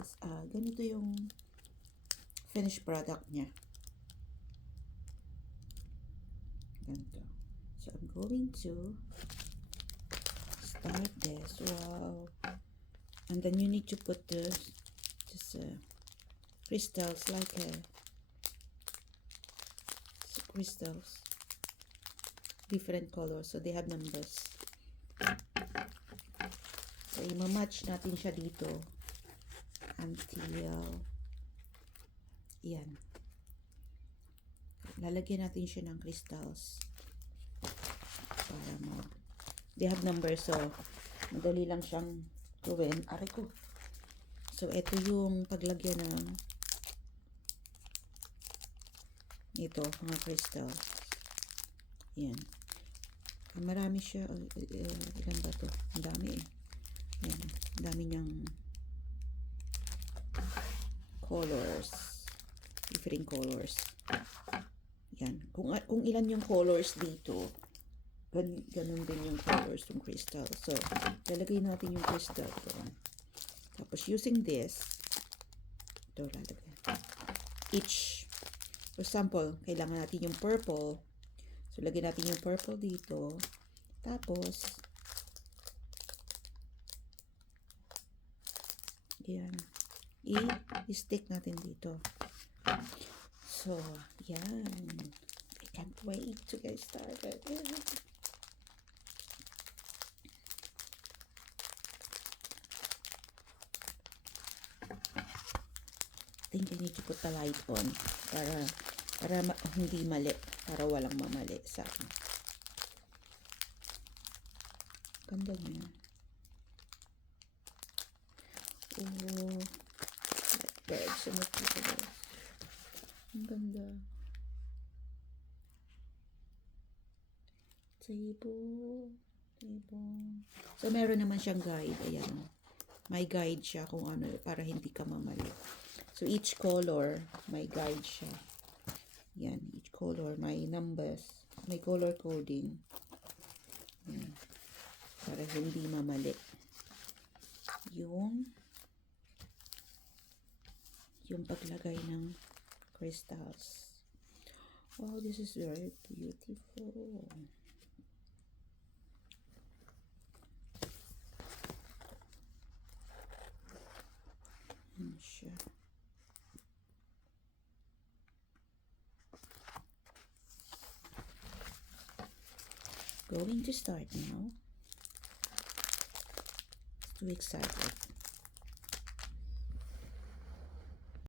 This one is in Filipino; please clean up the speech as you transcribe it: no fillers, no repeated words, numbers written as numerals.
guys, ganito yung finished product niya. Ganito. So, I'm going to start this. Wow. And then you need to put this crystals, like crystals. Different colors. So, they have numbers. So, i-match natin siya dito until yan. Lalagyan natin siya ng crystals para they have numbers, so madali lang siyang gawin. Aray ko. So, ito yung paglagyan ng ito, mga crystals. Yan. Marami siya. Ilan ba to? Ang dami eh. Yan. Ang dami niyang colors. Different colors. Yan. Kung ilan yung colors dito, ganun din yung colors ng crystal. So, lalagay natin yung crystal doon. Tapos, using this, ito lalagay. Each, for example, kailangan natin yung purple. So, lagyan natin yung purple dito. Tapos, yan. I-stick natin dito. So, yan. I can't wait to get started. I think I need to put the light on para hindi mali, para walang mamali sa akin. Ganda niya. Oh, birds and the ang ganda. Table. So, meron naman siyang guide. Ayan. May guide siya kung ano, para hindi ka mamali. So, each color, may guide siya. Yan. Each color, may numbers. May color coding. Yan. Para hindi mamali. Yung paglagay ng crystals. Wow, this is very beautiful. Yan siya. Going to start now. Too excited.